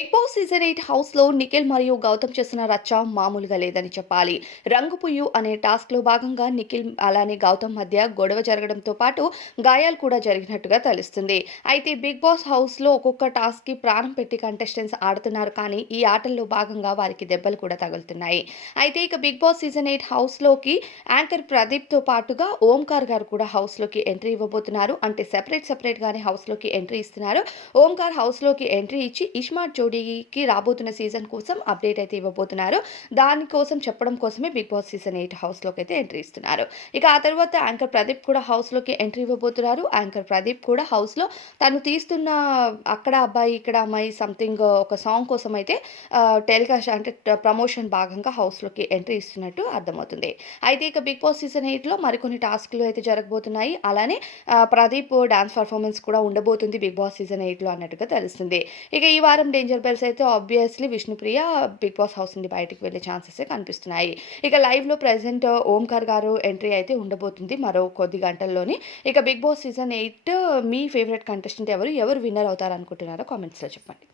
Big boss season 8 హౌస్‌లో నిఖిల్ మరియు గౌతమ్ చేసిన రచ్చ మామూలుగా లేదని చెప్పాలి. 'రంగు పుయ్యు' అనే టాస్క్‌లో భాగంగా నిఖిల్ అలానే గౌతమ్ మధ్య గొడవ జరగడంతో పాటు గాయాలు కూడా జరిగినట్టుగా తెలుస్తుంది. అయితే బిగ్ బాస్ హౌస్‌లో ఒక్కొక్క టాస్క్‌కి ప్రాణం పెట్టి కంటెస్టెంట్స్ ఆడుతున్నారు కానీ ఈ ఆటల్లో భాగంగా వారికి దెబ్బలు కూడా తగులుతున్నాయి. అయితే ఇక బిగ్ బాస్ సీజన్ 8 హౌస్‌లోకి యాంకర్ ప్రదీప్‌తో పాటుగా ఓంకార్ గారు కూడా హౌస్‌లోకి ఎంట్రీ ఇవ్వబోతున్నారు. అంటే సెపరేట్‌గానే హౌస్‌లోకి ఎంట్రీ ఇస్తున్నారు. ఓంకార్ హౌస్‌లోకి ఎంట్రీ ఇచ్చి ఇస్మార్ట్ జోడీకి రాబోతున్న సీజన్ కోసం అప్డేట్ అయితే ఇవ్వబోతున్నారు. దానికోసం చెప్పడం కోసమే బిగ్ బాస్ సీజన్ 8 హౌస్‌లోకైతే ఎంట్రీ ఇస్తున్నారు. ఇక ఆ తర్వాత యాంకర్ ప్రదీప్ కూడా హౌస్‌లోకి ఎంట్రీ ఇవ్వబోతున్నారు. యాంకర్ ప్రదీప్ కూడా హౌస్‌లో తను తీస్తున్న 'అక్కడ అబ్బాయి ఇక్కడ అమ్మాయి' సంథింగ్ ఒక సాంగ్ కోసం అయితే టెలికాస్ట్ అంటే ప్రమోషన్ భాగంగా హౌస్‌లోకి ఎంట్రీ ఇస్తున్నట్టు అర్థమవుతుంది. అయితే ఇక బిగ్ బాస్ సీజన్ 8లో మరికొన్ని టాస్క్‌లు అయితే జరగబోతున్నాయి. అలానే ప్రదీప్ డాన్స్ పెర్ఫార్మన్స్ కూడా ఉండబోతుంది బిగ్ బాస్ సీజన్ 8లో అన్నట్టుగా తెలుస్తుంది. ఇక ఈ వారం డేంజర్ బెల్స్ అయితే obviously Vishnupriya Bigg Boss house నుండి బయటికి వెళ్ళే ఛాన్సెసే కనిపిస్తున్నాయి. ఇక లైవ్‌లో ప్రెజెంట్ ఓంకార్ గారు ఎంట్రీ అయితే ఉండబోతుంది మరో కొద్ది గంటల్లోని. ఇక బిగ్ బాస్ సీజన్ 8 మీ ఫేవరెట్ కంటెస్టెంట్ ఎవరు? ఎవరు విన్నర్ అవుతారనుకుంటున్నారో కామెంట్స్‌లో చెప్పండి.